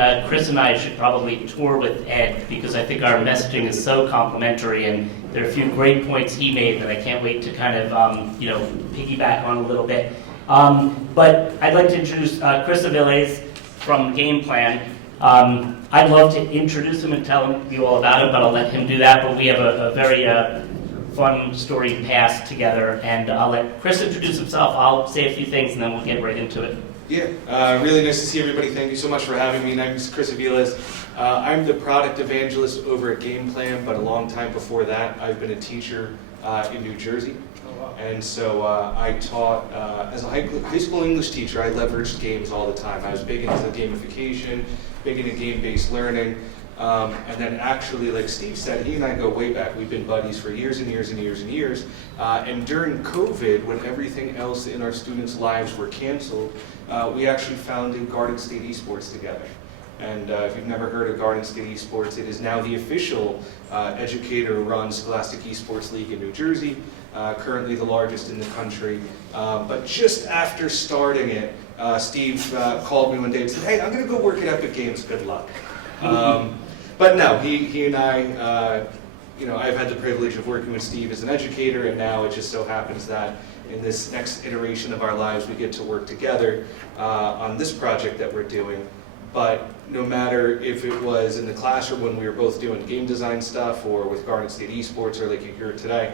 that Chris and I should probably tour with Ed, because I think our messaging is so complementary, and there are a few great points he made that I can't wait to kind of piggyback on a little bit. But I'd like to introduce Chris Aviles from Game Plan. I'd love to introduce him and tell you all about it, but I'll let him do that. But we have a very fun story past together, and I'll let Chris introduce himself. I'll say a few things, and then we'll get right into it. Yeah, really nice to see everybody. Thank you so much for having me. My name is Chris Aviles. I'm the product evangelist over at Game Plan, but a long time before that, I've been a teacher in New Jersey. And so I taught, as a high school English teacher, I leveraged games all the time. I was big into gamification, big into game-based learning. And then actually, like Steve said, he and I go way back. We've been buddies for years and years and years and years. And during COVID, when everything else in our students' lives were canceled, we actually founded Garden State Esports together. And if you've never heard of Garden State Esports, it is now the official educator-run Scholastic Esports League in New Jersey, currently the largest in the country. But just after starting it, Steve called me one day and said, "Hey, I'm going to go work at Epic Games. Good luck." But no, he and I, I've had the privilege of working with Steve as an educator, and now it just so happens that in this next iteration of our lives, we get to work together on this project that we're doing. But no matter if it was in the classroom when we were both doing game design stuff, or with Garden State Esports, or like you heard today,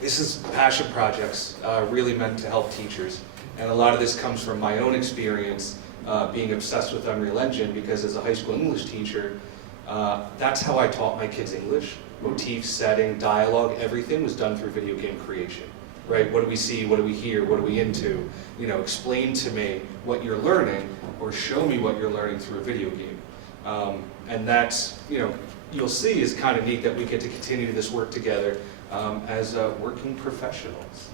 this is passion projects really meant to help teachers. And a lot of this comes from my own experience being obsessed with Unreal Engine, because as a high school English teacher, that's how I taught my kids English. Motif, setting, dialogue, everything was done through video game creation. Right? What do we see? What do we hear? What are we into? Explain to me what you're learning, or show me what you're learning through a video game. And that's, you'll see is kind of neat that we get to continue this work together as working professionals.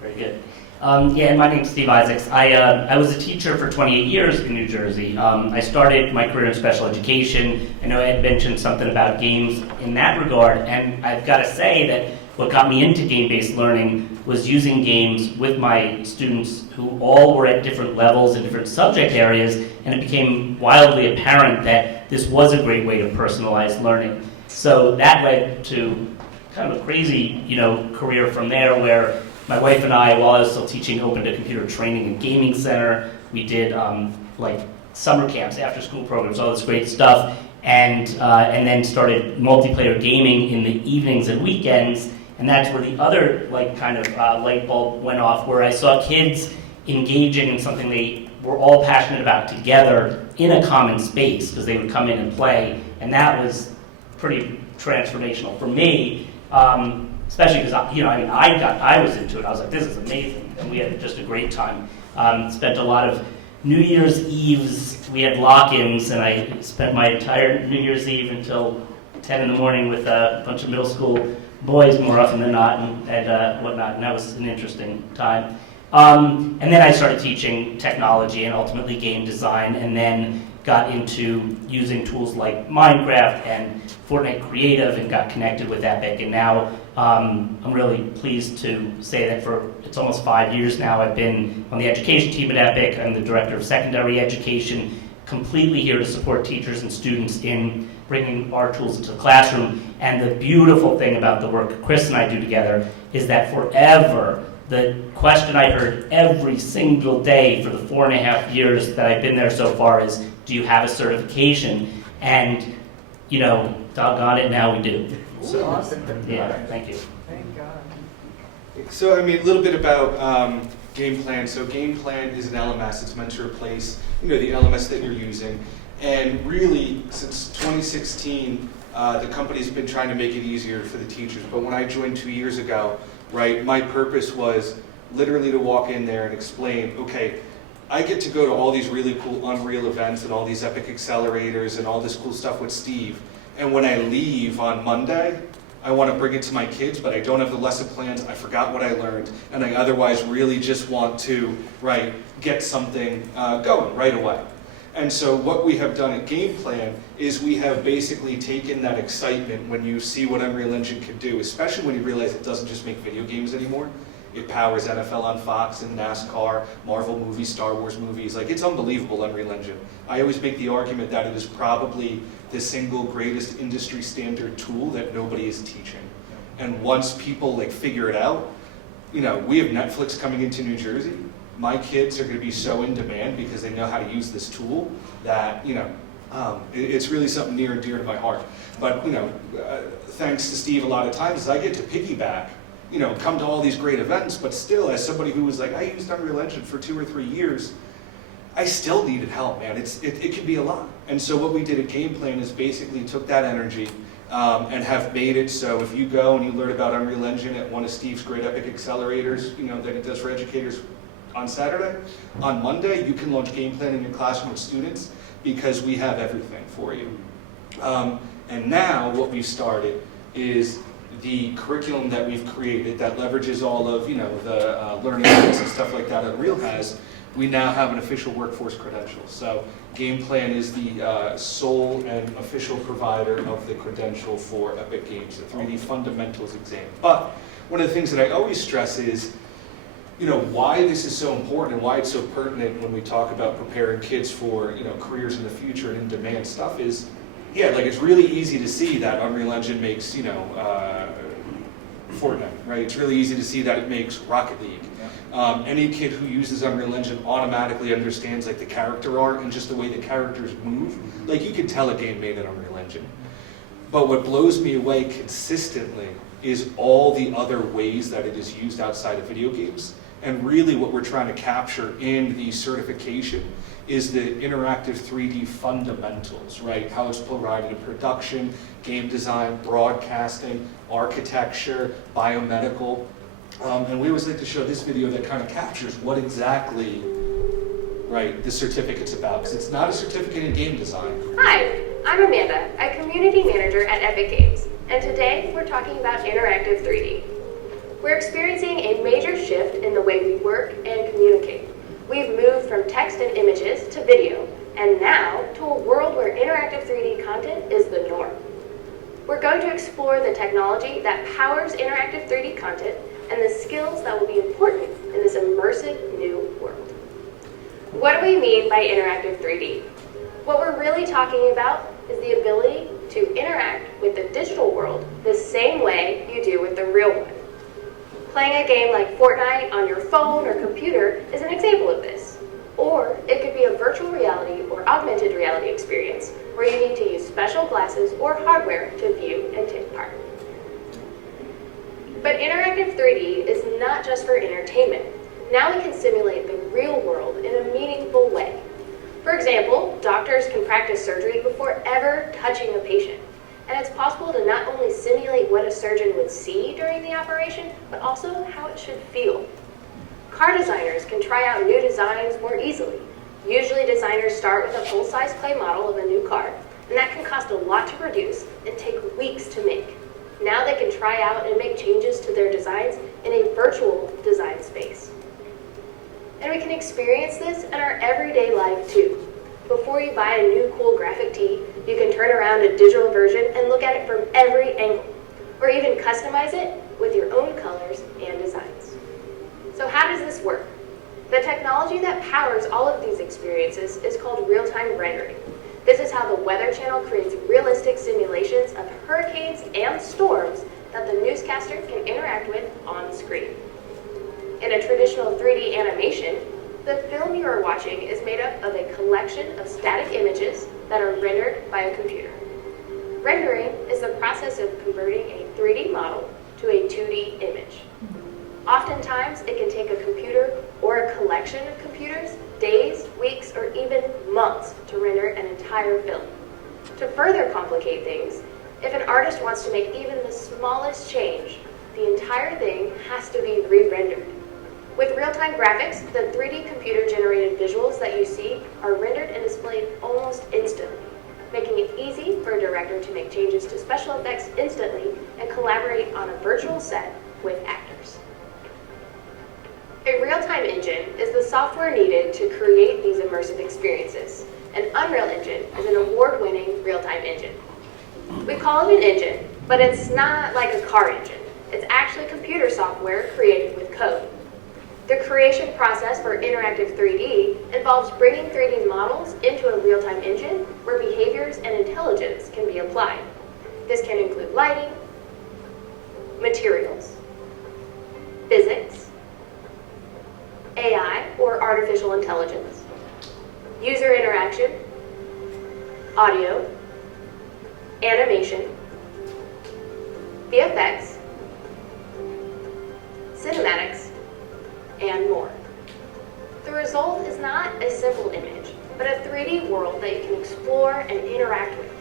Very good. And my name's Steve Isaacs. I was a teacher for 28 years in New Jersey. I started my career in special education. I know Ed mentioned something about games in that regard, and I've got to say that what got me into game-based learning was using games with my students who all were at different levels in different subject areas, and it became wildly apparent that this was a great way to personalize learning. So that led to kind of a crazy, career from there, where my wife and I, while I was still teaching, opened a computer training and gaming center. We did summer camps, after-school programs, all this great stuff, and then started multiplayer gaming in the evenings and weekends. And that's where the other light bulb went off, where I saw kids engaging in something they were all passionate about together in a common space, because they would come in and play, and that was pretty transformational for me. Especially because I was into it. I was like, this is amazing, and we had just a great time. Spent a lot of New Year's Eves. We had lock-ins, and I spent my entire New Year's Eve until 10 in the morning with a bunch of middle school boys, more often than not, and whatnot. And that was an interesting time. And then I started teaching technology and ultimately game design, and then got into using tools like Minecraft and Fortnite Creative, and got connected with Epic. And now I'm really pleased to say that it's almost 5 years now I've been on the education team at Epic. I'm the director of secondary education, completely here to support teachers and students in bringing our tools into the classroom. And the beautiful thing about the work Chris and I do together is that forever, the question I heard every single day for the 4.5 years that I've been there so far is, do you have a certification? And, doggone it, now we do. So, awesome. Yeah, thank you. Thank God. So, a little bit about Game Plan. So, Game Plan is an LMS. It's meant to replace, the LMS that you're using. And really, since 2016, the company's been trying to make it easier for the teachers. But when I joined 2 years ago, right, my purpose was literally to walk in there and explain, okay, I get to go to all these really cool Unreal events and all these Epic accelerators and all this cool stuff with Steve. And when I leave on Monday, I want to bring it to my kids, but I don't have the lesson plans, I forgot what I learned, and I otherwise really just want to, get something going right away. And so what we have done at Game Plan is we have basically taken that excitement when you see what Unreal Engine can do, especially when you realize it doesn't just make video games anymore. It powers NFL on Fox and NASCAR, Marvel movies, Star Wars movies. Like, it's unbelievable, Unreal Engine. I always make the argument that it is probably the single greatest industry standard tool that nobody is teaching. And once people like figure it out, you know, we have Netflix coming into New Jersey. My kids are going to be so in demand because they know how to use this tool that, you know, it's really something near and dear to my heart. But, you know, thanks to Steve, a lot of times I get to piggyback, you know, come to all these great events, but still, as somebody who was like, I used Unreal Engine for 2 or 3 years, I still needed help, man. It can be a lot. And so what we did at Game Plan is basically took that energy and have made it so if you go and you learn about Unreal Engine at one of Steve's great Epic accelerators, you know, that he does for educators on Saturday, on Monday, you can launch Game Plan in your classroom with students because we have everything for you. And now what we've started is the curriculum that we've created that leverages all of, you know, the learning aids and stuff like that Unreal has. We now have an official workforce credential. So Game Plan is the sole and official provider of the credential for Epic Games, the 3D Fundamentals exam. But one of the things that I always stress is, you know, why this is so important and why it's so pertinent when we talk about preparing kids for, you know, careers in the future and in-demand stuff is, yeah, like it's really easy to see that Unreal Engine makes, you know, Fortnite, right? It's really easy to see that it makes Rocket League. Yeah. Any kid who uses Unreal Engine automatically understands like the character art and just the way the characters move. Like you can tell a game made in Unreal Engine. But what blows me away consistently is all the other ways that it is used outside of video games. And really what we're trying to capture in the certification is the interactive 3D fundamentals, right? How it's provided in production, game design, broadcasting, architecture, biomedical. And we always like to show this video that kind of captures what exactly, right, the certificate's about. Because it's not a certificate in game design. Hi, I'm Amanda, a community manager at Epic Games. And today we're talking about interactive 3D. We're experiencing a major shift in the way we work and communicate. We've moved from text and images to video, and now to a world where interactive 3D content is the norm. We're going to explore the technology that powers interactive 3D content and the skills that will be important in this immersive new world. What do we mean by interactive 3D? What we're really talking about is the ability to interact with the digital world the same way you do with the real one. Playing a game like Fortnite on your phone or computer is an example of this. Or it could be a virtual reality or augmented reality experience where you need to use special glasses or hardware to view and take part. But interactive 3D is not just for entertainment. Now we can simulate the real world in a meaningful way. For example, doctors can practice surgery before ever touching a patient. And it's possible to not only simulate what a surgeon would see during the operation, but also how it should feel. Car designers can try out new designs more easily. Usually designers start with a full-size clay model of a new car, and that can cost a lot to produce and take weeks to make. Now they can try out and make changes to their designs in a virtual design space. And we can experience this in our everyday life too. Before you buy a new cool graphic tee, you can turn around a digital version and look at it from every angle, or even customize it with your own colors and designs. So how does this work? The technology that powers all of these experiences is called real-time rendering. This is how the Weather Channel creates realistic simulations of hurricanes and storms that the newscaster can interact with on screen. In a traditional 3D animation, the film you are watching is made up of a collection of static images that are rendered by a computer. Rendering is the process of converting a 3D model to a 2D image. Oftentimes, it can take a computer or a collection of computers days, weeks, or even months to render an entire film. To further complicate things, if an artist wants to make even the smallest change, the entire thing has to be re-rendered. With real-time graphics, the 3D computer-generated visuals that you see are rendered and displayed almost instantly, making it easy for a director to make changes to special effects instantly and collaborate on a virtual set with actors. A real-time engine is the software needed to create these immersive experiences. An Unreal Engine is an award-winning real-time engine. We call it an engine, but it's not like a car engine. It's actually computer software created with code. The creation process for interactive 3D involves bringing 3D models into a real-time engine where behaviors and intelligence can be applied. This can include lighting, materials, physics, AI or artificial intelligence, user interaction, audio, animation, VFX, cinematics, and more. The result is not a simple image, but a 3D world that you can explore and interact with.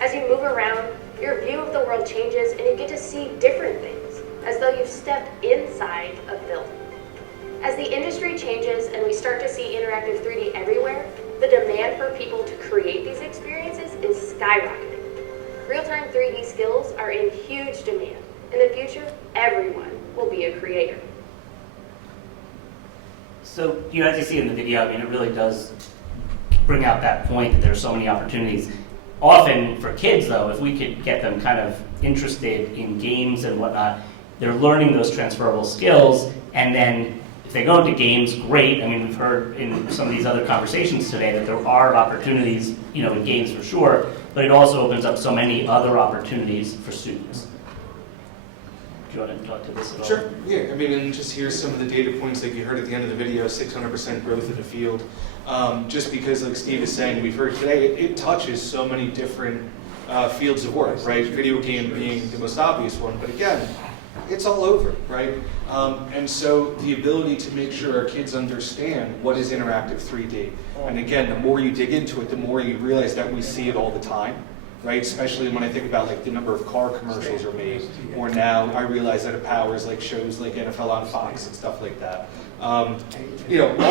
As you move around, your view of the world changes and you get to see different things, as though you've stepped inside a film. As the industry changes and we start to see interactive 3D everywhere, the demand for people to create these experiences is skyrocketing. Real-time 3D skills are in huge demand. In the future, everyone will be a creator. So, as you see in the video, it really does bring out that point that there's so many opportunities. Often for kids, though, if we could get them kind of interested in games and whatnot, they're learning those transferable skills, and then if they go into games, great. We've heard in some of these other conversations today that there are opportunities, in games for sure, but it also opens up so many other opportunities for students. Do you want to talk to this at all? Sure, yeah. And just here's some of the data points like you heard at the end of the video, 600% growth in the field. Just because, like Steve is saying, we've heard today, it touches so many different fields of work, right? Video game being the most obvious one, but again, it's all over, right? And so the ability to make sure our kids understand what is interactive 3D. And again, the more you dig into it, the more you realize that we see it all the time. Right, especially when I think about like the number of car commercials are made, or now I realize that it powers like shows like NFL on Fox and stuff like that. All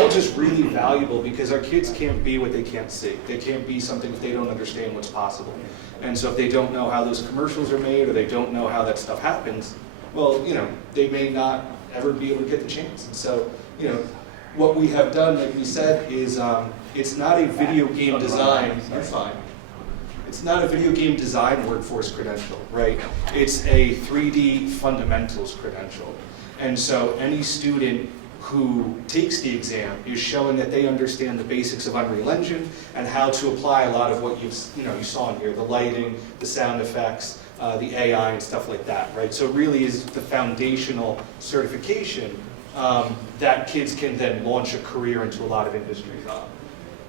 just really valuable because our kids can't be what they can't see. They can't be something if they don't understand what's possible. And so if they don't know how those commercials are made, or they don't know how that stuff happens, well, they may not ever be able to get the chance. And so, what we have done, like we said, is it's not a video game design. You're fine. It's not a video game design workforce credential, right? It's a 3D fundamentals credential. And so any student who takes the exam is showing that they understand the basics of Unreal Engine and how to apply a lot of what you saw in here, the lighting, the sound effects, the AI and stuff like that, right? So it really is the foundational certification that kids can then launch a career into a lot of industries on.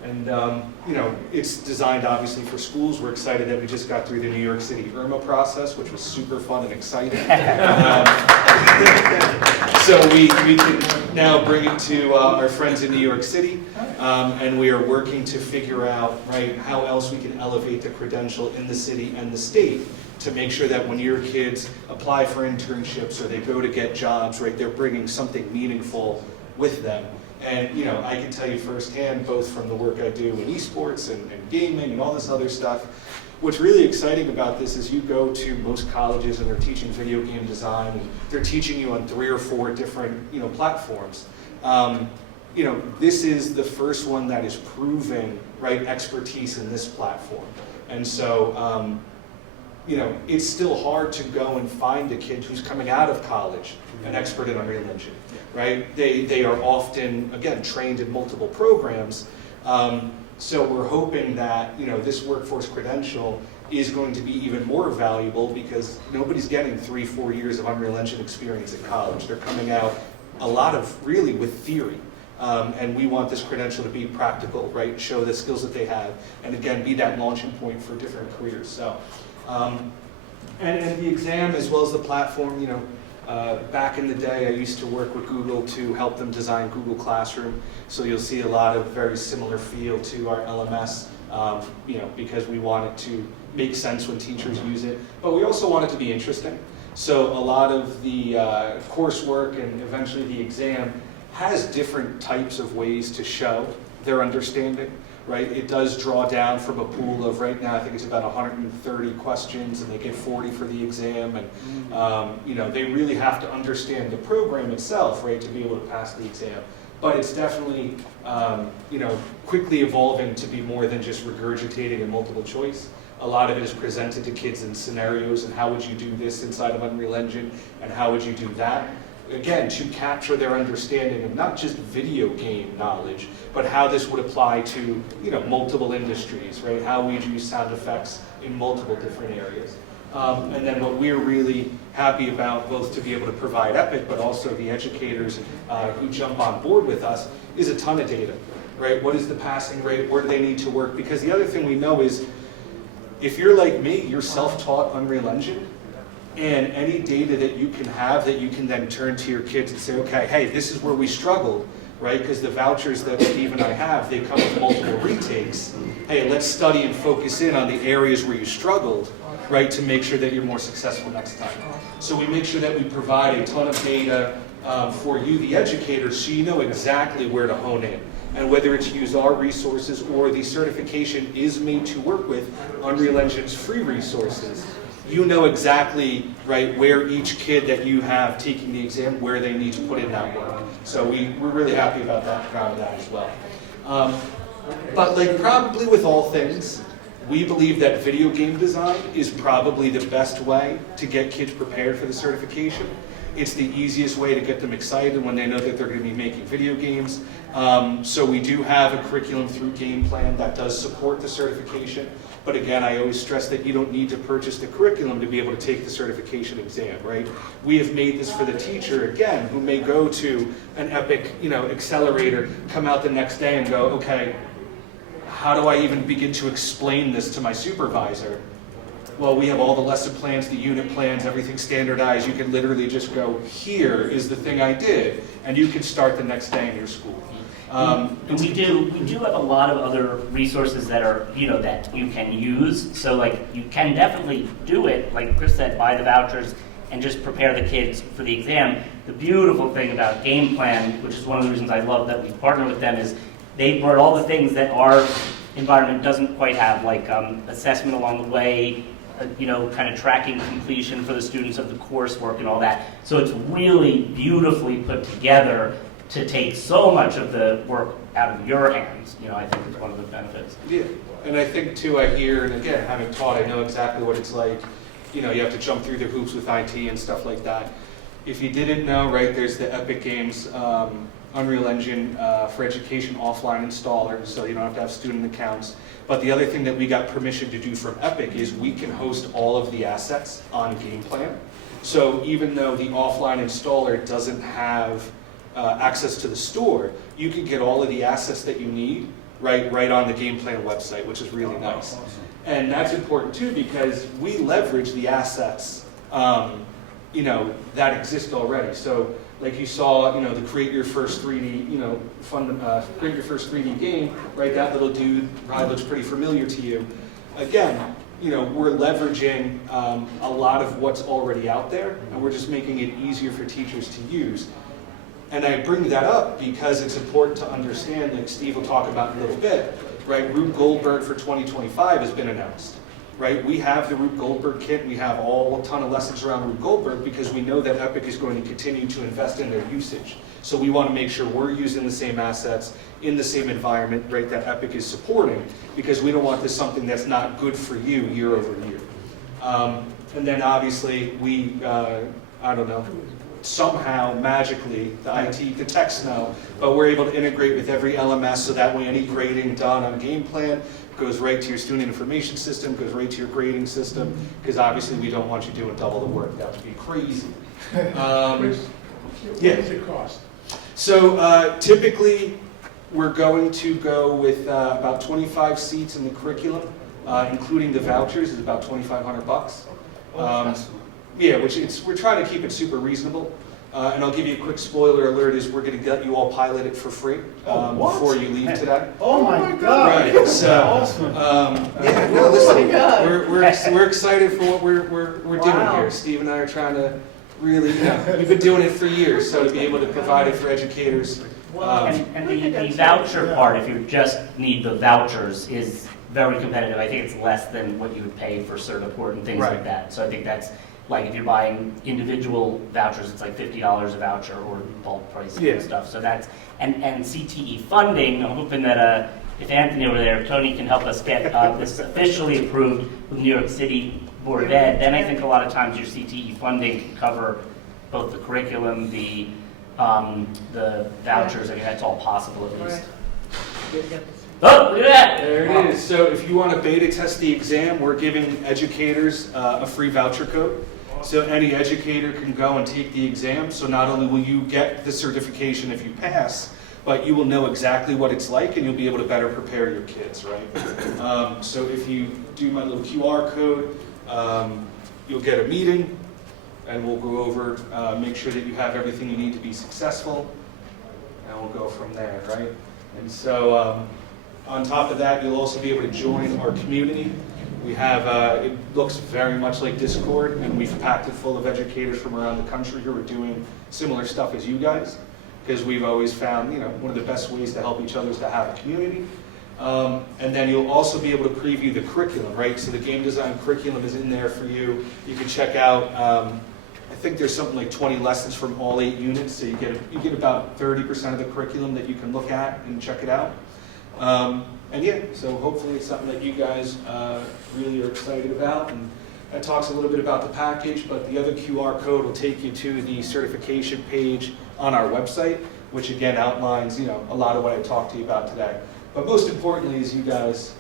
And, it's designed obviously for schools. We're excited that we just got through the New York City IRMA process, which was super fun and exciting. So we can now bring it to our friends in New York City, and we are working to figure out, right, how else we can elevate the credential in the city and the state to make sure that when your kids apply for internships or they go to get jobs, right, they're bringing something meaningful with them. And I can tell you firsthand, both from the work I do in esports and gaming and all this other stuff, what's really exciting about this is you go to most colleges and they're teaching video game design, and they're teaching you on 3 or 4 different platforms. This is the first one that is proving, right, expertise in this platform. And so it's still hard to go and find a kid who's coming out of college an expert in Unreal Engine, right? They are often, again, trained in multiple programs. So we're hoping that this workforce credential is going to be even more valuable because nobody's getting 3-4 years of Unreal Engine experience at college. They're coming out a lot of really with theory. And we want this credential to be practical, right? Show the skills that they have, and again, be that launching point for different careers. So. And the exam, as well as the platform, back in the day, I used to work with Google to help them design Google Classroom. So you'll see a lot of very similar feel to our LMS, because we want it to make sense when teachers use it. But we also want it to be interesting. So a lot of the coursework and eventually the exam has different types of ways to show their understanding. Right, it does draw down from a pool of, right now I think it's about 130 questions, and they get 40 for the exam, and they really have to understand the program itself, right, to be able to pass the exam. but it's definitely quickly evolving to be more than just regurgitating and multiple choice. A lot of it is presented to kids in scenarios, and how would you do this inside of Unreal Engine, and how would you do that? Again, to capture their understanding of not just video game knowledge, but how this would apply to multiple industries, right? How we use sound effects in multiple different areas. And then what we're really happy about, both to be able to provide Epic, but also the educators who jump on board with us, is a ton of data, right? What is the passing rate? Where do they need to work? Because the other thing we know is, if you're like me, you're self-taught Unreal Engine, and any data that you can have that you can then turn to your kids and say, okay, hey, this is where we struggled, right? Because the vouchers that Steve and I have, they come with multiple retakes. Hey, let's study and focus in on the areas where you struggled, right, to make sure that you're more successful next time. So we make sure that we provide a ton of data for you, the educators, so you know exactly where to hone in. And whether it's use our resources or the certification is made to work with Unreal Engine's free resources, you know exactly, right, where each kid that you have taking the exam, where they need to put in that work. So we're really happy about that, proud of that as well. But like probably with all things, we believe that video game design is probably the best way to get kids prepared for the certification. It's the easiest way to get them excited when they know that they're going to be making video games. So we do have a curriculum through Game Plan that does support the certification. But again, I always stress that you don't need to purchase the curriculum to be able to take the certification exam, right? We have made this for the teacher, again, who may go to an Epic, accelerator, come out the next day and go, okay, how do I even begin to explain this to my supervisor? Well, we have all the lesson plans, the unit plans, everything standardized. You can literally just go, here is the thing I did, and you can start the next day in your school. And we do have a lot of other resources that are, that you can use. So like you can definitely do it, like Chris said, buy the vouchers and just prepare the kids for the exam. The beautiful thing about Game Plan, which is one of the reasons I love that we partner with them, is they brought all the things that our environment doesn't quite have, like assessment along the way, kind of tracking completion for the students of the coursework and all that. So it's really beautifully put together to take so much of the work out of your hands. I think it's one of the benefits. Yeah, and I think too, I hear, and again, having taught, I know exactly what it's like. You have to jump through the hoops with IT and stuff like that. If you didn't know, right, there's the Epic Games Unreal Engine for Education offline installer, so you don't have to have student accounts. But the other thing that we got permission to do from Epic is we can host all of the assets on Game Plan. So even though the offline installer doesn't have access to the store, you can get all of the assets that you need right on the Game Plan website, which is really nice. And that's important too, because we leverage the assets that exist already. So like you saw, the create your first 3D, create your first 3D game, right? That little dude probably looks pretty familiar to you. Again, we're leveraging a lot of what's already out there, and we're just making it easier for teachers to use. And I bring that up because it's important to understand, like Steve will talk about in a little bit, right? Rube Goldberg for 2025 has been announced, right? We have the Rube Goldberg kit. We have a ton of lessons around Rube Goldberg because we know that Epic is going to continue to invest in their usage. So we want to make sure we're using the same assets in the same environment, right, that Epic is supporting, because we don't want this something that's not good for you year over year. And then obviously we, somehow magically the techs know, but we're able to integrate with every LMS so that way any grading done on Game Plan goes right to your student information system, goes right to your grading system, because obviously we don't want you doing double the work. That would be crazy. What does it cost? So typically we're going to go with about 25 seats in the curriculum, including the vouchers, is about $2,500. Yeah, we're trying to keep it super reasonable. And I'll give you a quick spoiler alert, is we're going to get you all piloted for free before you leave today. Oh my God! Right, so, Awesome. yeah, no, listen, we're excited for what we're doing Wow. here. Steve and I are trying to really, we've been doing it for years, so to be able to provide it for educators. And the voucher part, if you just need the vouchers, is very competitive. I think it's less than what you would pay for Certiport and things Right. like that. So I think that's like if you're buying individual vouchers, it's like $50 a voucher or bulk pricing Yeah. and stuff. So that's, and CTE funding, I'm hoping that if Anthony over there, Tony can help us get this officially approved with New York City Board of Ed, then I think a lot of times your CTE funding can cover both the curriculum, the vouchers. I mean, that's all possible at least. Oh, look at that! There it is. So if you want to beta test the exam, we're giving educators a free voucher code. So any educator can go and take the exam. So not only will you get the certification if you pass, but you will know exactly what it's like and you'll be able to better prepare your kids, right? So if you do my little QR code, you'll get a meeting and we'll go over, make sure that you have everything you need to be successful, and we'll go from there, right? And so on top of that, you'll also be able to join our community. We have, it looks very much like Discord, and we've packed it full of educators from around the country who are doing similar stuff as you guys, because we've always found, you know, one of the best ways to help each other is to have a community. And then you'll also be able to preview the curriculum, right? So the game design curriculum is in there for you. You can check out, I think there's something like 20 lessons from all 8 units, so you get about 30% of the curriculum that you can look at and check it out. And yeah, so hopefully it's something that you guys really are excited about. And that talks a little bit about the package, but the other QR code will take you to the certification page on our website, which again outlines, you know, a lot of what I talked to you about today. But most importantly is you guys,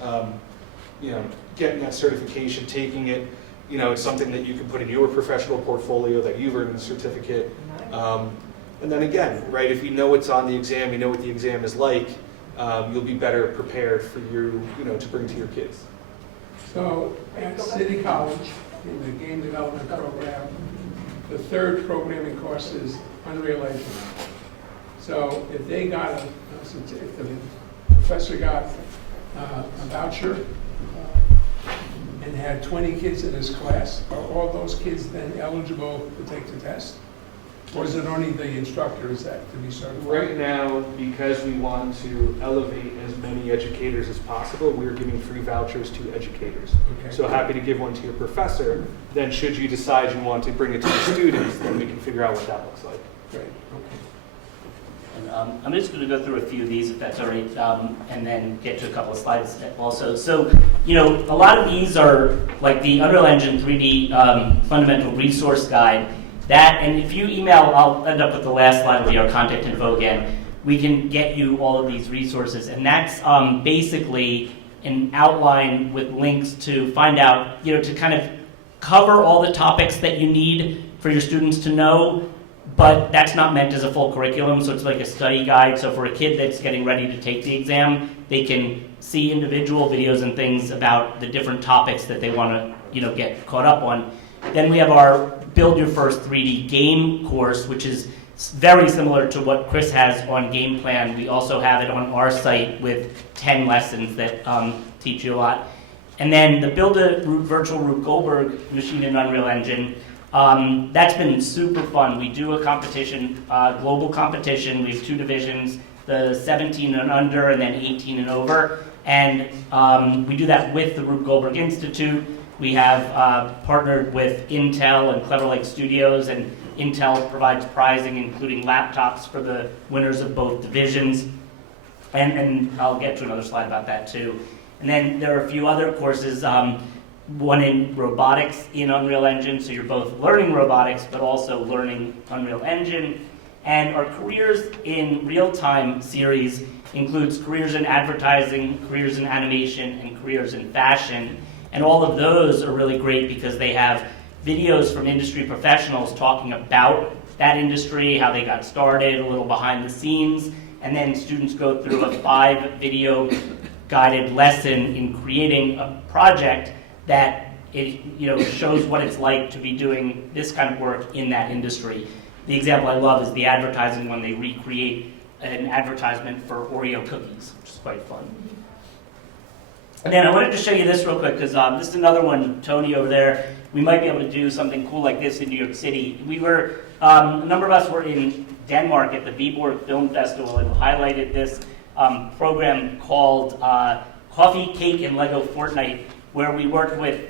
you know, getting that certification, taking it, you know, it's something that you can put in your professional portfolio that you've earned a certificate. And then again, right, if you know what's on the exam, you know what the exam is like, you'll be better prepared for you know, to bring to your kids. So at City College, in the game development program, the third programming course is Unreal Engine. So if they got if the professor got a voucher and had 20 kids in his class, are all those kids then eligible to take the test? Or is it only the instructors that to be certified? Right now, because we want to elevate as many educators as possible, we're giving free vouchers to educators. Okay. So happy to give one to your professor. Then should you decide you want to bring it to the students, then we can figure out what that looks like. Great, okay. And, I'm just going to go through a few of these, if that's all right, and then get to a couple of slides also. So, you know, a lot of these are like the Unreal Engine 3D Fundamental Resource Guide. That, and if you email, I'll end up with the last slide of your contact info again. We can get you all of these resources, and that's basically an outline with links to find out, you know, to kind of cover all the topics that you need for your students to know, but that's not meant as a full curriculum, so it's like a study guide. So for a kid that's getting ready to take the exam, they can see individual videos and things about the different topics that they want to, you know, get caught up on. Then we have our Build Your First 3D Game course, which is very similar to what Chris has on Game Plan. We also have it on our site with 10 lessons that teach you a lot. And then the Build a Virtual Rube Goldberg Machine in Unreal Engine, that's been super fun. We do a competition, global competition. We have 2 divisions, the 17 and under and then 18 and over. And we do that with the Rube Goldberg Institute. We have partnered with Intel and Clever Lake Studios, and Intel provides prizing, including laptops for the winners of both divisions. And I'll get to another slide about that too. And then there are a few other courses, one in robotics in Unreal Engine, so you're both learning robotics but also learning Unreal Engine. And our Careers in Real-Time series includes careers in advertising, careers in animation, and careers in fashion. And all of those are really great because they have videos from industry professionals talking about that industry, how they got started, a little behind the scenes, and then students go through a 5-video guided lesson in creating a project that it, you know, shows what it's like to be doing this kind of work in that industry. The example I love is the advertising when they recreate an advertisement for Oreo cookies, which is quite fun. And then I wanted to show you this real quick because this is another one, Tony over there. We might be able to do something cool like this in New York City. We were, a number of us were in Denmark at the Viborg Film Festival and highlighted this program called Coffee, Cake, and Lego Fortnite, where we worked with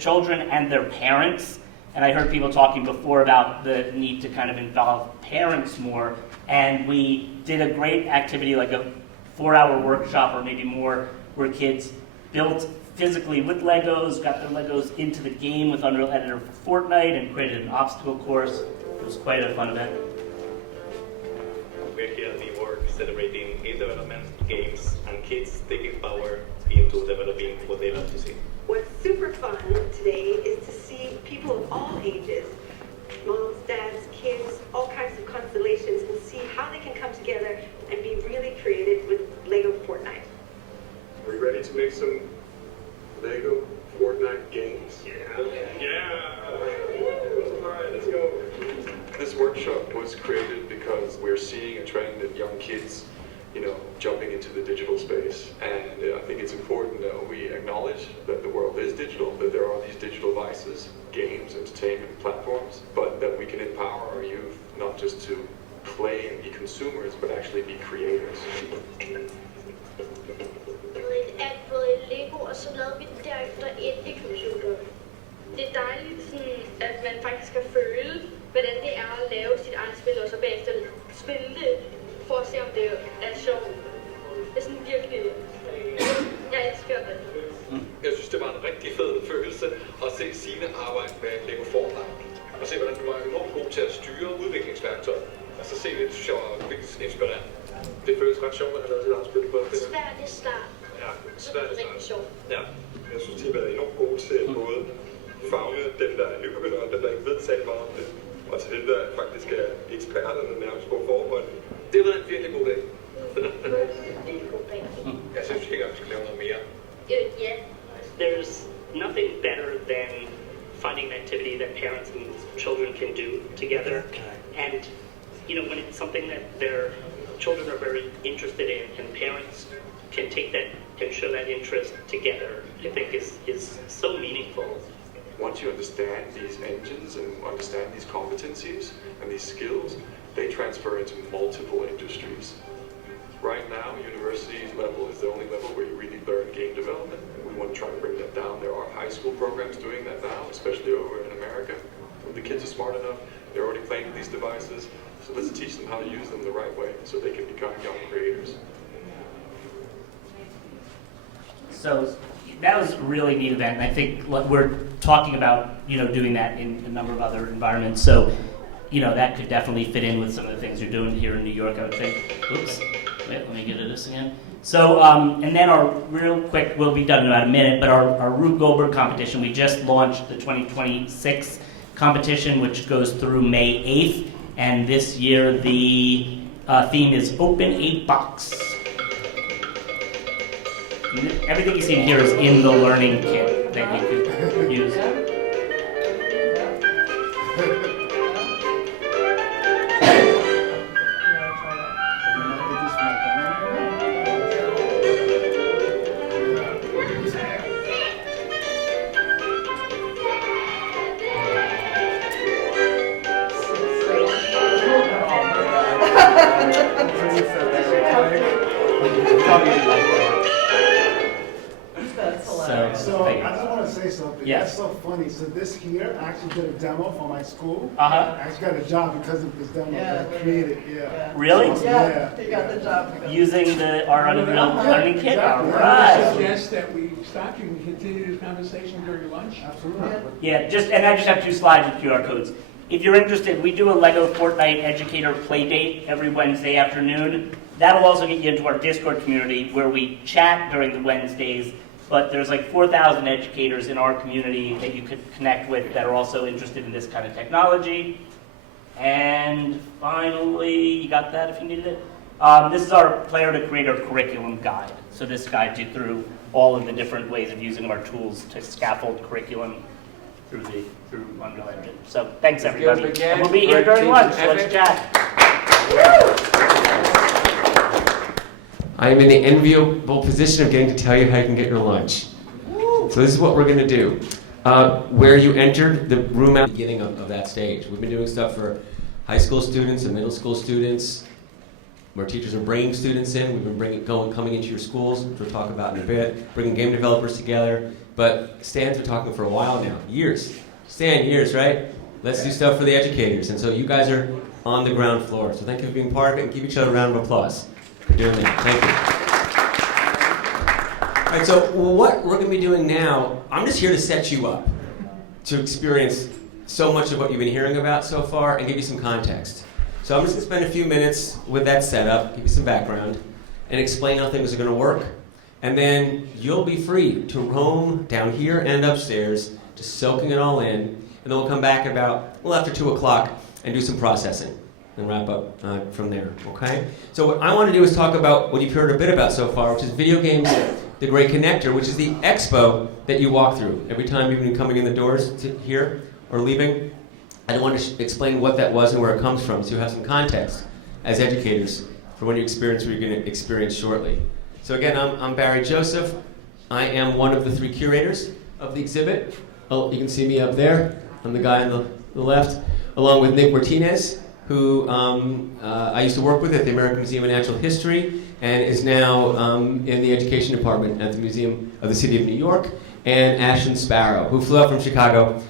children and their parents and I heard people talking before about the need to kind of involve parents more, and we did a great activity, like a 4-hour workshop or maybe more, where kids built physically with Legos, got their Legos into the game with Unreal Editor for Fortnite, and created an obstacle course. It was quite a fun event. We're here at the work celebrating game development, games, and kids taking power into developing what they love to see. What's super fun today is to see people of all ages, moms, dads, kids, all kinds of constellations, and see how they can come together and be really creative with Lego Fortnite. Are we ready to make some Lego Fortnite games? All right, let's go. This workshop was created because we're seeing a trend in young kids, jumping into the digital space. And I think it's important that we acknowledge that the world is digital, that there are these digital devices, games, entertainment platforms, but that we can empower our youth not just to play and be consumers, but actually be creators. At både Lego, og så lavede vi derefter et i computeren. Det er dejligt, sådan, at man faktisk kan føle, hvordan det er at lave sit eget spil, og så bagefter spille det, for at se, om det er sjovt. Det er sådan virkelig... Jeg elsker det. Jeg synes, det var en rigtig fed følelse at se Signe arbejde med Lego Fortnite. Og se, hvordan du var enormt god til at styre udviklingsværktøjet. Og så se lidt sjovt og virkelig inspirerende. Det føles ret sjovt at have lavet sit eget spil på. Svært i start. Ja, Så det er rigtig sjovt. Ja, jeg synes, de har været enormt gode til at både favne dem, der er nybegyndere, og dem, der ikke ved særlig meget om det, og til dem, der faktisk er eksperterne nærmest på forhånd. Det har været en virkelig god dag. Virkelig god dag. Jeg synes helt klart, vi skal lave noget mere. Ja. There's nothing better than finding an activity that parents and children can do together. And, when it's something that their children are very interested in, and parents can take that, can show that interest together, I think is so meaningful. Once you understand these engines and understand these competencies and these skills, they transfer into multiple industries. Right now, university level is the only level where you really learn game development. We want to try to bring that down. There are high school programs doing that now, especially over in America. When the kids are smart enough, they're already playing with these devices. So let's teach them how to use them the right way so they can become young creators. So that was a really neat event. And I think we're talking about, doing that in a number of other environments. So, that could definitely fit in with some of the things you're doing here in New York, I would think. Oops. Wait, let me get to this again. So, and then real quick, we'll be done in about a minute, but our Rube Goldberg competition, we just launched the 2026 competition, which goes through May 8th. And this year, the theme is Open a Box. Everything you see here is in the learning kit that you could use. So I just want to say something. Yes. That's so funny. So this here, I actually did a demo for my school. Uh-huh. I actually got a job because of this demo that I created. Yeah. Really? Yeah. You got the job. Using our Unreal Learning Kit? Exactly. All I right. suggest that we stop, you can continue this conversation during lunch. Absolutely. Yeah, and I just have 2 slides with QR codes. If you're interested, we do a Lego Fortnite educator play date every Wednesday afternoon. That'll also get you into our Discord community where we chat during the Wednesdays, but there's like 4,000 educators in our community that you could connect with that are also interested in this kind of technology. And finally, you got that if you needed it? This is our player to creator curriculum guide. So this guides you through all of the different ways of using our tools to scaffold curriculum through Unreal Engine. So thanks everybody. And we'll be here during lunch. Let's chat. I am in the enviable position of getting to tell you how you can get your lunch. So this is what we're going to do. Where you entered the room at the beginning of that stage. We've been doing stuff for high school students and middle school students, where teachers are bringing students in. We've been coming into your schools, which we'll talk about in a bit, bringing game developers together. But Stan's been talking for a while now, years, staying years, right? Let's do stuff for the educators. And so you guys are on the ground floor. So thank you for being part of it, and give each other a round of applause for doing that. Thank you. All right, so what we're going to be doing now, I'm just here to set you up to experience so much of what you've been hearing about so far and give you some context. So I'm just going to spend a few minutes with that setup, give you some background, and explain how things are going to work. And then you'll be free to roam down here and upstairs, just soaking it all in. And then we'll come back about, after 2 o'clock and do some processing and wrap up from there, okay? So what I want to do is talk about what you've heard a bit about so far, which is video games, the Great Connector, which is the expo that you walk through. Every time you've been coming in the doors to here or leaving, I want to explain what that was and where it comes from, so you have some context as educators for when you experience what you're going to experience shortly. So again, I'm Barry Joseph. I am one of the 3 curators of the exhibit. Oh, you can see me up there. I'm the guy on the left, along with Nick Martinez, who I used to work with at the American Museum of Natural History and is now in the education department at the Museum of the City of New York, and Ashlyn Sparrow, who flew up from Chicago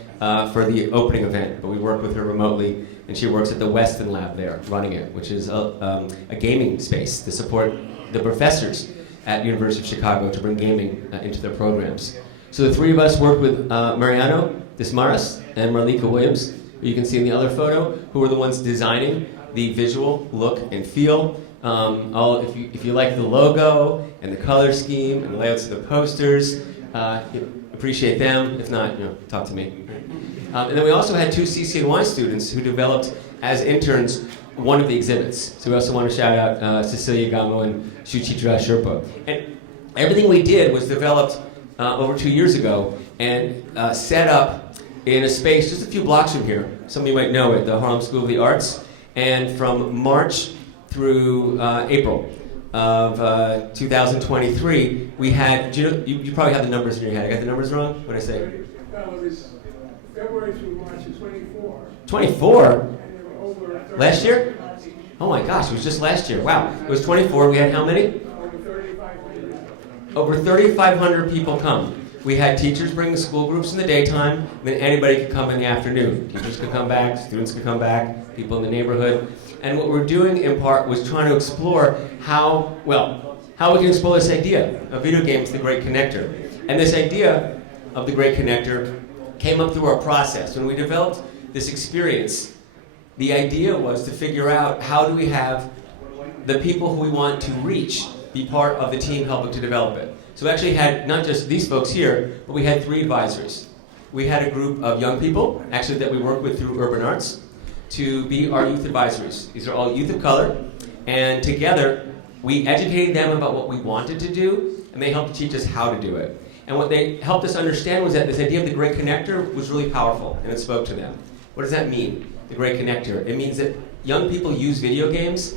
for the opening event, but we worked with her remotely, and she works at the Weston Lab there, running it, which is a gaming space to support the professors at University of Chicago to bring gaming into their programs. So the 3 of us worked with Mariano Dismaras and Marlika Williams, who you can see in the other photo, who were the ones designing the visual look and feel. If you like the logo and the color scheme and the layouts of the posters, appreciate them. If not, talk to me. And then we also had 2 CCNY students who developed, as interns, one of the exhibits. So we also want to shout out Cecilia Gamo and Shuchitra Sherpa. And everything we did was developed over 2 years ago and set up in a space just a few blocks from here. Some of you might know it, the Harlem School of the Arts. And from March through April of 2023, we had, you probably have the numbers in your head. I got the numbers wrong? What did I say? Well, it was February through March of 24. 24? And there were over 30, Last year? Oh my gosh, it was just last year. Wow. It was 24. We had how many? over 3,500. Over 3,500 people come. We had teachers bring the school groups in the daytime, and then anybody could come in the afternoon. Teachers could come back, students could come back, people in the neighborhood. And what we're doing in part was trying to explore how we can explore this idea of video games, the Great Connector. And this idea of the Great Connector came up through our process. When we developed this experience, the idea was to figure out how do we have the people who we want to reach be part of the team helping to develop it. So we actually had not just these folks here, but we had 3 advisors. We had a group of young people, actually that we work with through Urban Arts, to be our youth advisories. These are all youth of color, and together we educated them about what we wanted to do, and they helped teach us how to do it. And what they helped us understand was that this idea of the Great Connector was really powerful, and it spoke to them. What does that mean, the Great Connector? It means that young people use video games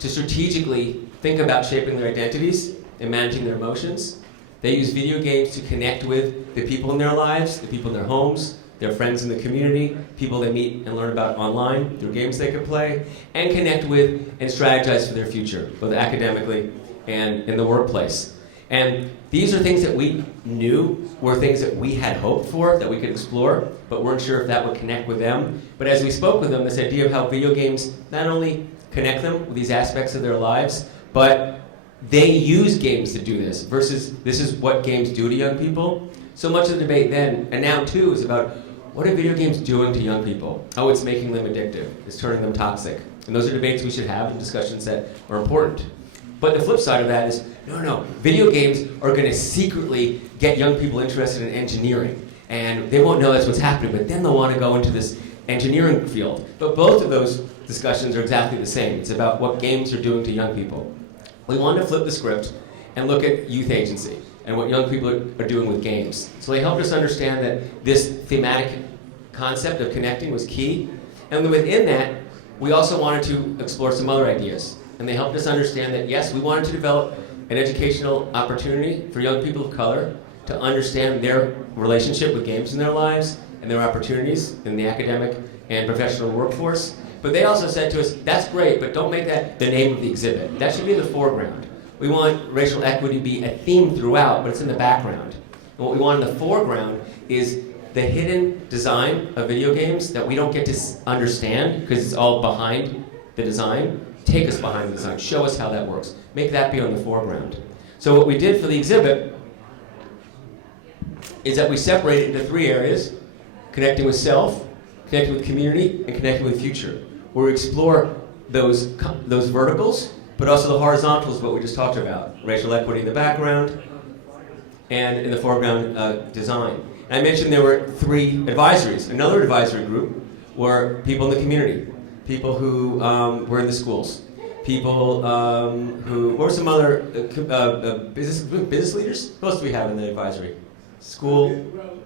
to strategically think about shaping their identities and managing their emotions. They use video games to connect with the people in their lives, the people in their homes, their friends in the community, people they meet and learn about online through games they could play, and connect with and strategize for their future, both academically and in the workplace. And these are things that we knew were things that we had hoped for, that we could explore, but weren't sure if that would connect with them. But as we spoke with them, this idea of how video games not only connect them with these aspects of their lives, but they use games to do this, versus this is what games do to young people. So much of the debate then, and now too, is about what are video games doing to young people? Oh, it's making them addictive. It's turning them toxic. And those are debates we should have and discussions that are important. But the flip side of that is, no, video games are going to secretly get young people interested in engineering. And they won't know that's what's happening, but then they'll want to go into this engineering field. But both of those discussions are exactly the same. It's about what games are doing to young people. We wanted to flip the script and look at youth agency and what young people are doing with games. So they helped us understand that this thematic concept of connecting was key. And within that, we also wanted to explore some other ideas. And they helped us understand that, yes, we wanted to develop an educational opportunity for young people of color to understand their relationship with games in their lives and their opportunities in the academic and professional workforce. But they also said to us, that's great, but don't make that the name of the exhibit. That should be in the foreground. We want racial equity to be a theme throughout, but it's in the background. And what we want in the foreground is the hidden design of video games that we don't get to understand because it's all behind the design. Take us behind the design. Show us how that works. Make that be on the foreground. So what we did for the exhibit is that we separated into 3 areas: connecting with self, connecting with community, and connecting with future, where we explore those verticals, but also the horizontals, what we just talked about: racial equity in the background, and in the foreground, design. And I mentioned there were 3 advisories. Another advisory group were people in the community, people who were in the schools, people who, what were some other business leaders? Who else do we have in the advisory? School? Well,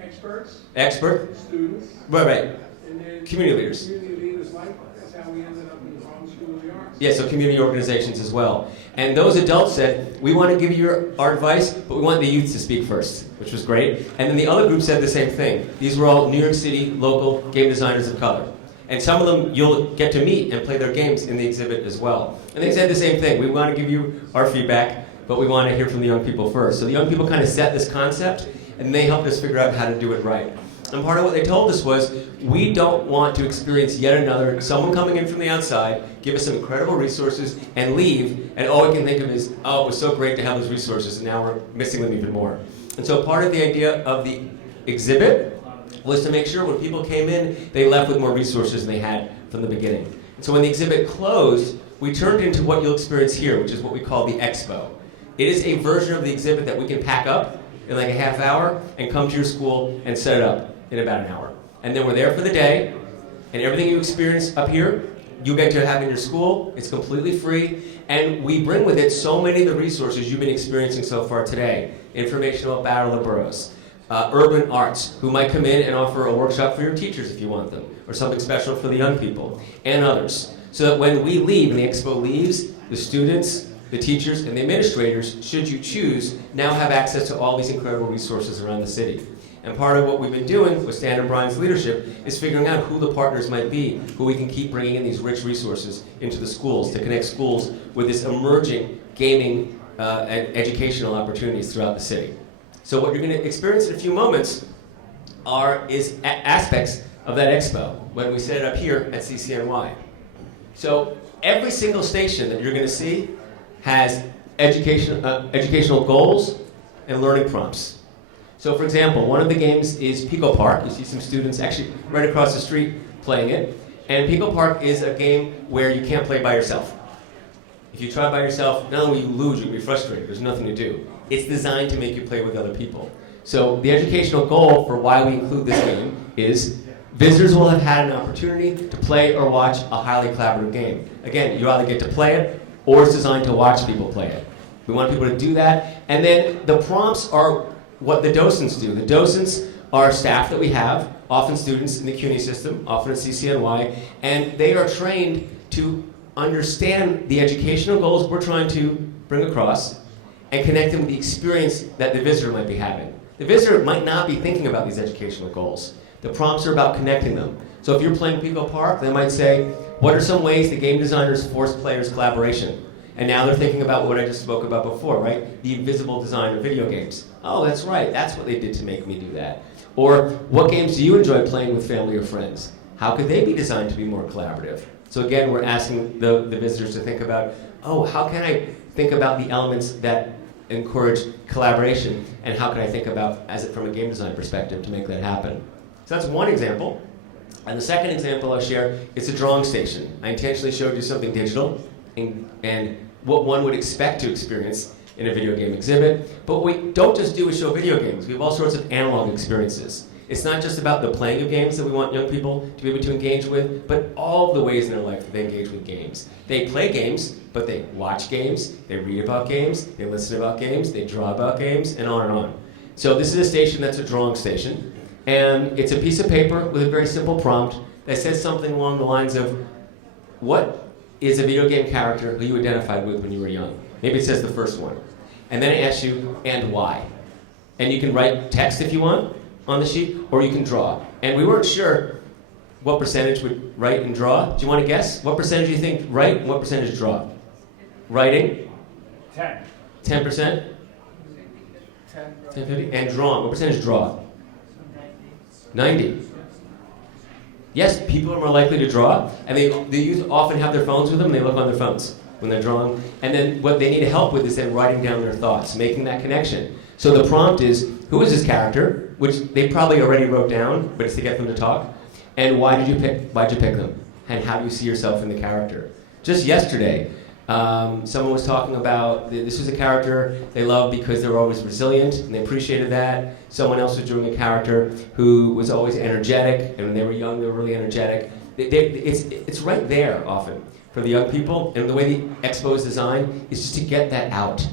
experts, Expert? students, Right. and then Community leaders. community leaders like, that's how we ended up in the Harlem School of the Arts. Yeah, so community organizations as well. And those adults said, we want to give you our advice, but we want the youth to speak first, which was great. And then the other group said the same thing. These were all New York City local game designers of color. And some of them you'll get to meet and play their games in the exhibit as well. And they said the same thing. We want to give you our feedback, but we want to hear from the young people first. So the young people kind of set this concept, and they helped us figure out how to do it right. And part of what they told us was, we don't want to experience yet another, someone coming in from the outside, give us some incredible resources, and leave, and all we can think of is, oh, it was so great to have those resources, and now we're missing them even more. And so part of the idea of the exhibit was to make sure when people came in, they left with more resources than they had from the beginning. And so when the exhibit closed, we turned into what you'll experience here, which is what we call the expo. It is a version of the exhibit that we can pack up in like a half hour and come to your school and set it up in about an hour. And then we're there for the day, and everything you experience up here, you get to have in your school. It's completely free, and we bring with it so many of the resources you've been experiencing so far today. Information about Battle of the Boroughs, urban arts, who might come in and offer a workshop for your teachers if you want them, or something special for the young people, and others. So that when we leave, and the expo leaves, the students, the teachers, and the administrators, should you choose, now have access to all these incredible resources around the city. And part of what we've been doing with Stan and Brian's leadership is figuring out who the partners might be, who we can keep bringing in these rich resources into the schools to connect schools with this emerging gaming and educational opportunities throughout the city. So what you're going to experience in a few moments is aspects of that expo when we set it up here at CCNY. So every single station that you're going to see has educational goals and learning prompts. So for example, one of the games is Pico Park. You see some students actually right across the street playing it. And Pico Park is a game where you can't play by yourself. If you try by yourself, not only will you lose, you'll be frustrated. There's nothing to do. It's designed to make you play with other people. So the educational goal for why we include this game is visitors will have had an opportunity to play or watch a highly collaborative game. Again, you either get to play it, or it's designed to watch people play it. We want people to do that. And then the prompts are what the docents do. The docents are staff that we have, often students in the CUNY system, often at CCNY, and they are trained to understand the educational goals we're trying to bring across and connect them with the experience that the visitor might be having. The visitor might not be thinking about these educational goals. The prompts are about connecting them. So if you're playing Pico Park, they might say, what are some ways the game designers force players' collaboration? And now they're thinking about what I just spoke about before, right? The invisible design of video games. Oh, that's right. That's what they did to make me do that. Or what games do you enjoy playing with family or friends? How could they be designed to be more collaborative? So again, we're asking the visitors to think about, oh, how can I think about the elements that encourage collaboration, and how can I think about, from a game design perspective, to make that happen? So that's one example. And the second example I'll share is a drawing station. I intentionally showed you something digital and what one would expect to experience in a video game exhibit. But what we don't just do is show video games. We have all sorts of analog experiences. It's not just about the playing of games that we want young people to be able to engage with, but all of the ways in their life that they engage with games. They play games, but they watch games, they read about games, they listen about games, they draw about games, and on and on. So this is a station that's a drawing station. And it's a piece of paper with a very simple prompt that says something along the lines of, what is a video game character who you identified with when you were young? Maybe it says the first one. And then it asks you, and why? And you can write text if you want on the sheet, or you can draw. And we weren't sure what percentage would write and draw. Do you want to guess? What percentage do you think write and what percentage draw? Writing? 10. 10%? 10, 50? And drawing. What percentage draw? 90. Yes, people are more likely to draw, and they often have their phones with them, and they look on their phones when they're drawing. And then what they need help with is then writing down their thoughts, making that connection. So the prompt is, who is this character? Which they probably already wrote down, but it's to get them to talk. And why'd you pick them? And how do you see yourself in the character? Just yesterday, someone was talking about, this was a character they loved because they were always resilient, and they appreciated that. Someone else was doing a character who was always energetic, and when they were young, they were really energetic. It's right there, often, for the young people, and the way the expo is designed is just to get that out,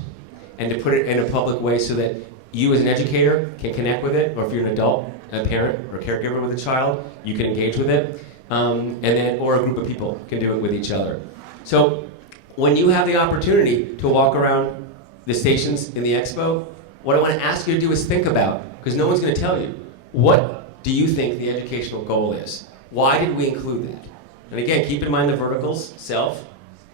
and to put it in a public way so that you as an educator can connect with it, or if you're an adult, a parent, or a caregiver with a child, you can engage with it, or a group of people can do it with each other. So when you have the opportunity to walk around the stations in the expo, what I want to ask you to do is think about, because no one's going to tell you, what do you think the educational goal is? Why did we include that? And again, keep in mind the verticals, self,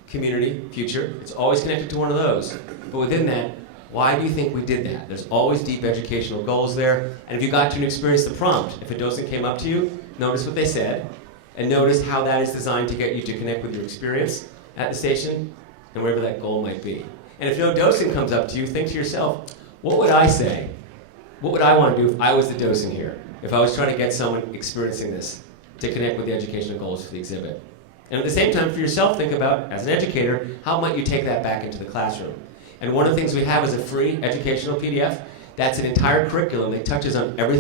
community, future. It's always connected to one of those. But within that, why do you think we did that? There's always deep educational goals there. And if you got to experience the prompt, if a docent came up to you, notice what they said, and notice how that is designed to get you to connect with your experience at the station, and wherever that goal might be. And if no docent comes up to you, think to yourself, what would I say? What would I want to do if I was the docent here? If I was trying to get someone experiencing this to connect with the educational goals for the exhibit? And at the same time, for yourself, think about, as an educator, how might you take that back into the classroom? And one of the things we have is a free educational PDF. That's an entire curriculum that touches on every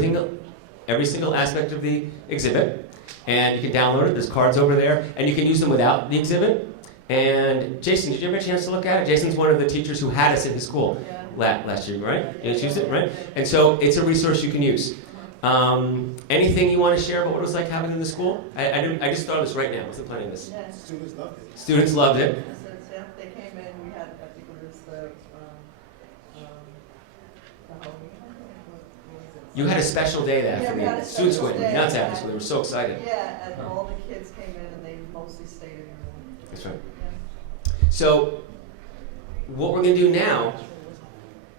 single aspect of the exhibit. And you can download it. There's cards over there. And you can use them without the exhibit. And Jason, did you ever have a chance to look at it? Jason's one of the teachers who had us in his school last year, right? You used it, right? And so it's a resource you can use. Anything you want to share about what it was like having it in the school? I just thought of this right now. What's the plan of this? Yeah, students loved it. Students loved it. Yeah, they came in, we had, I think it was the Halloween. What was it? You had a special day that Yeah, we had afternoon. a Students special went day. nuts after school. They were so excited. Yeah, and all the kids came in and they mostly stayed in their room. That's right. Yeah. So what we're going to do now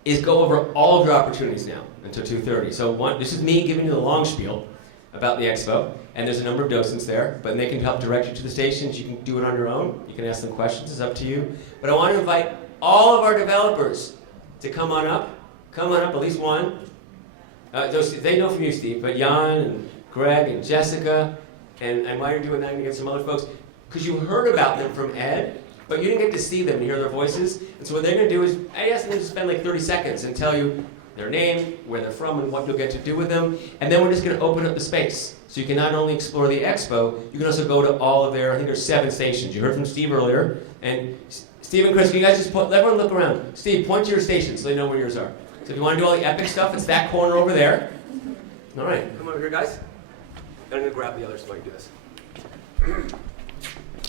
is go over all of your opportunities now until 2:30. So this is me giving you the long spiel about the expo, and there's a number of docents there, but they can help direct you to the stations. You can do it on your own. You can ask them questions. It's up to you. But I want to invite all of our developers to come on up. Come on up, at least one. They know from you, Steve, but Jan and Greg and Jessica, and why you're doing that and get some other folks, because you heard about them from Ed, but you didn't get to see them and hear their voices. And so what they're going to do is, I asked them to spend like 30 seconds and tell you their name, where they're from, and what you'll get to do with them. And then we're just going to open up the space. So you can not only explore the expo, you can also go to all of their, I think there's 7 stations. You heard from Steve earlier. And Steve and Chris, can you guys just let everyone look around? Steve, point to your station so they know where yours are. So if you want to do all the epic stuff, it's that corner over there. All right, come over here, guys. I'm going to grab the others so I can do this.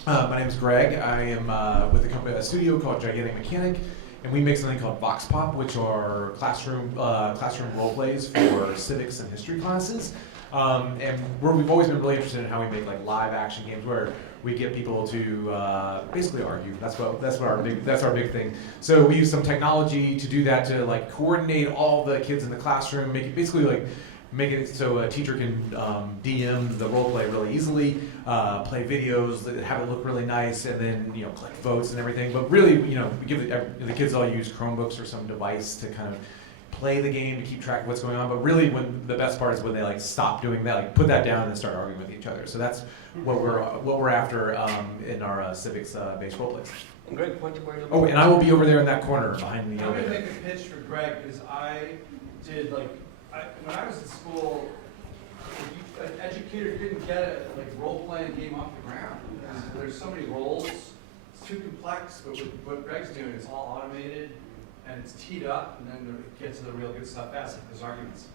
My name is Greg. I am with a studio called Gigantic Mechanic, and we make something called Vox Pop, which are classroom role plays for civics and history classes. And we've always been really interested in how we make like live action games where we get people to basically argue. That's our big thing. So we use some technology to do that, to like coordinate all the kids in the classroom, make it so a teacher can DM the role play really easily, play videos that have it look really nice, and then collect votes and everything. But really, we give the kids all use Chromebooks or some device to kind of play the game to keep track of what's going on. But really, when the best part is when they like stop doing that, like put that down and start arguing with each other. So that's what we're after in our civics based role plays. And Greg, point to where you're Oh, and I will be over there in that corner behind the I'm going to elevator. make a pitch for Greg, because I did when I was in school, an educator didn't get a role-playing game off the ground. There's so many roles, it's too complex, but what Greg's doing is all automated, and it's teed up, and then it gets to the real good stuff fast, like there's arguments.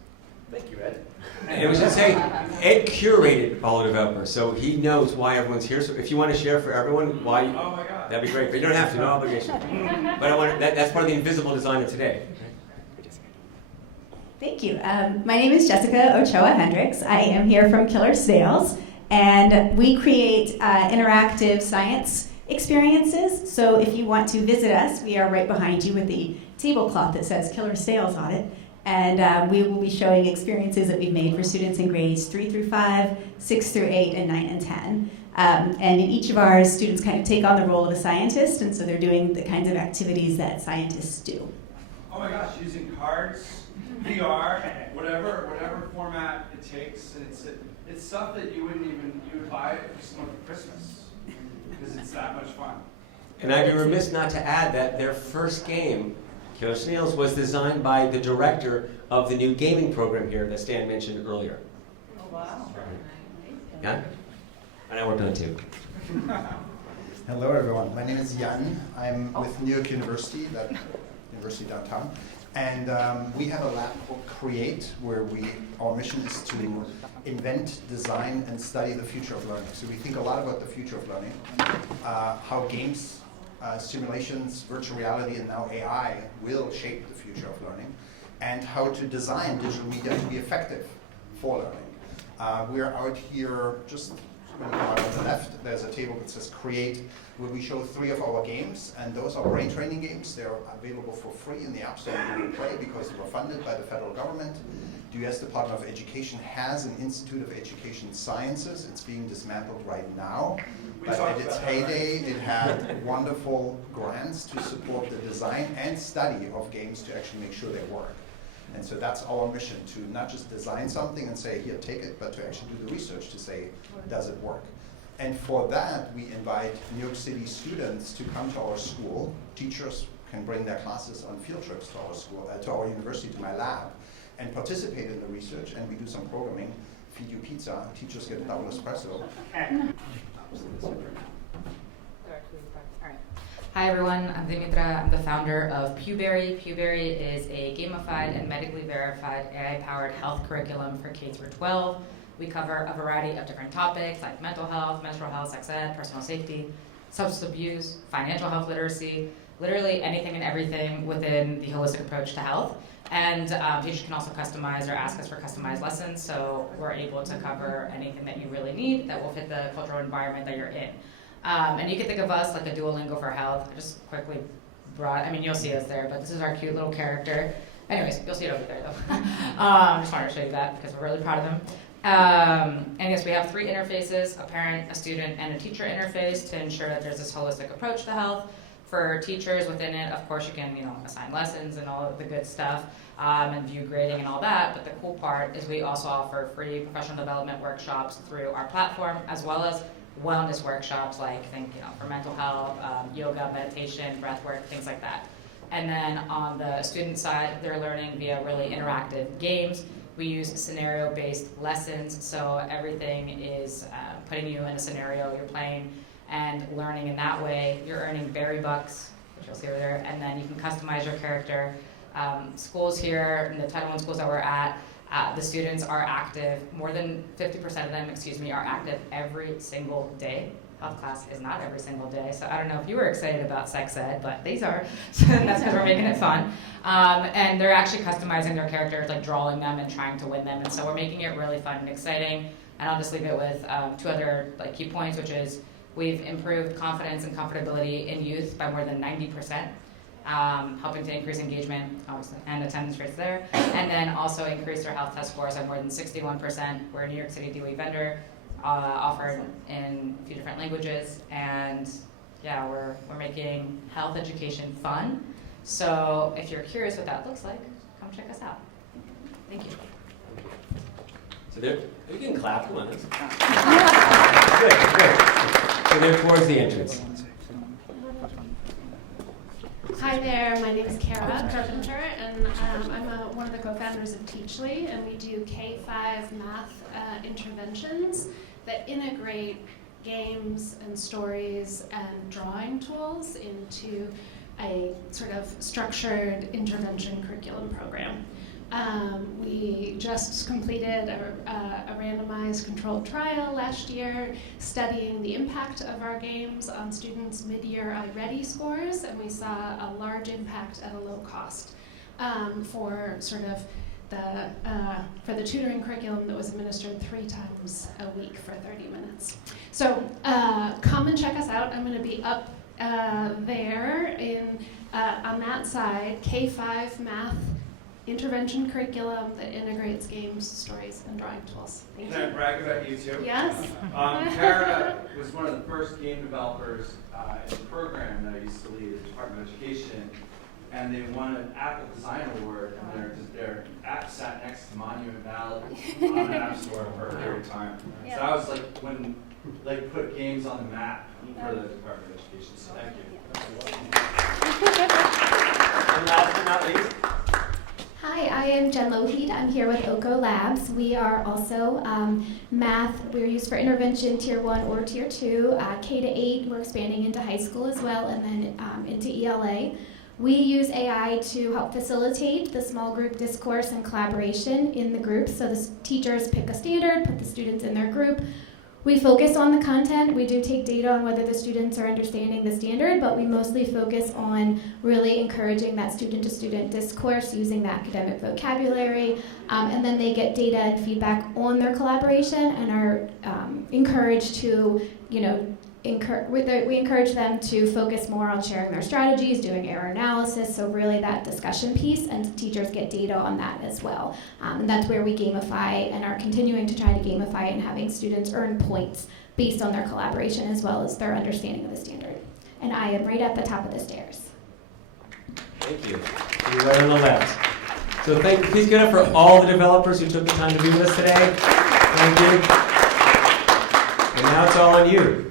Thank you, Ed. And we should say, Ed curated all the developers, so he knows why everyone's here. So if you want to share for everyone why, Oh my God. that'd be great. But you don't have to, no obligation. But that's part of the invisible design of today. Thank you. My name is Jessica Ochoa Hendricks. I am here from Killer Snails, and we create interactive science experiences. So if you want to visit us, we are right behind you with the tablecloth that says Killer Snails on it. And we will be showing experiences that we've made for students in grades 3 through 5, 6 through 8, and 9 and 10. And in each of ours, students kind of take on the role of a scientist, and so they're doing the kinds of activities that scientists do. Oh my gosh, using cards, VR, whatever format it takes, and it's stuff that you would buy for someone for Christmas, because it's that much fun. And I'd be remiss not to add that their first game, Killer Snails, was designed by the director of the new gaming program here that Stan mentioned earlier. Oh, wow. Yeah? And I worked on it too. Hello, everyone. My name is Jan. I'm with New York University, that university downtown. And we have a lab called Create, where our mission is to invent, design, and study the future of learning. So we think a lot about the future of learning, how games, simulations, virtual reality, and now AI will shape the future of learning, and how to design digital media to be effective for learning. We're out here just when you come out on the left, there's a table that says Create, where we show 3 of our games, and those are brain training games. They're available for free in the App Store and Google Play because they were funded by the federal government. The US Department of Education has an Institute of Education Sciences. It's being dismantled right now. But at its heyday, it had wonderful grants to support the design and study of games to actually make sure they work. And so that's our mission, to not just design something and say, here, take it, but to actually do the research to say, does it work? And for that, we invite New York City students to come to our school. Teachers can bring their classes on field trips to our school, to our university, to my lab, and participate in the research. And we do some programming, feed you pizza. Teachers get a double espresso. Hi everyone, I'm Dimitra. I'm the founder of Pewberry. Pewberry is a gamified and medically verified AI-powered health curriculum for K through 12. We cover a variety of different topics like mental health, menstrual health, sex ed, personal safety, substance abuse, financial health literacy, literally anything and everything within the holistic approach to health. And teachers can also customize or ask us for customized lessons, so we're able to cover anything that you really need that will fit the cultural environment that you're in. And you can think of us like a Duolingo for health. I just quickly you'll see us there, but this is our cute little character. Anyways, you'll see it over there though. Just wanted to show you that because we're really proud of them. And yes, we have 3 interfaces, a parent, a student, and a teacher interface to ensure that there's this holistic approach to health. For teachers within it, of course, you can assign lessons and all of the good stuff, and view grading and all that. But the cool part is we also offer free professional development workshops through our platform, as well as wellness workshops like for mental health, yoga, meditation, breath work, things like that. And then on the student side, they're learning via really interactive games. We use scenario-based lessons, so everything is putting you in a scenario you're playing and learning in that way. You're earning berry bucks, which you'll see over there, and then you can customize your character. Schools here, in the Title I schools that we're at, the students are active, more than 50% of them, are active every single day. Health class is not every single day, so I don't know if you were excited about sex ed, but these are, so that's because we're making it fun. And they're actually customizing their characters, like drawing them and trying to win them, and so we're making it really fun and exciting. And I'll just leave it with 2 other key points, which is we've improved confidence and comfortability in youth by more than 90%. Helping to increase engagement, obviously, and attendance rates there, and then also increase their health test scores by more than 61%. We're a New York City DOE vendor, offered in a few different languages, and yeah, we're making health education fun. So if you're curious what that looks like, come check us out. Thank you. So there, you can clap, come on. Good, good. So there towards the entrance. Hi there, my name is Kara Carpenter, and I'm one of the co-founders of Teachly, and we do K-5 math interventions that integrate games and stories and drawing tools into a sort of structured intervention curriculum program. We just completed a randomized controlled trial last year studying the impact of our games on students' mid-year iReady scores, and we saw a large impact at a low cost for sort of for the tutoring curriculum that was administered 3 times a week for 30 minutes. So come and check us out. I'm going to be up there on that side, K-5 math intervention curriculum that integrates games, stories, and drawing tools. Thank Can I you. brag about you too? Yes. Kara was one of the first game developers in the program that I used to lead at the Department of Education, and they won an Apple Design Award, and their app sat next to Monument Valley on the App Store for a period of time. So I was like when put games on the map for the Department of Education. So thank you. And last but not least, Hi, I am Jen Loheed. I'm here with OCO Labs. We are also math. We're used for intervention tier 1 or tier 2, K to 8. We're expanding into high school as well, and then into ELA. We use AI to help facilitate the small group discourse and collaboration in the groups. So the teachers pick a standard, put the students in their group. We focus on the content. We do take data on whether the students are understanding the standard, but we mostly focus on really encouraging that student-to-student discourse using the academic vocabulary, and then they get data and feedback on their collaboration and are encouraged to, we encourage them to focus more on sharing their strategies, doing error analysis, so really that discussion piece, and teachers get data on that as well. And that's where we gamify and are continuing to try to gamify and having students earn points based on their collaboration as well as their understanding of the standard. And I am right at the top of the stairs. Thank you. You're right on the left. So please give it up for all the developers who took the time to be with us today. Thank you. And now it's all on you.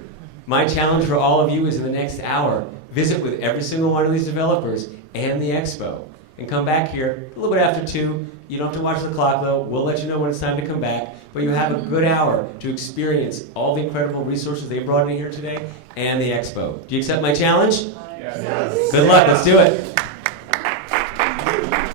My challenge for all of you is in the next hour, visit with every single one of these developers and the expo. And come back here a little bit after 2. You don't have to watch the clock though. We'll let you know when it's time to come back. But you have a good hour to experience all the incredible resources they brought in here today and the expo. Do you accept my challenge? Yes. Good luck. Let's do it.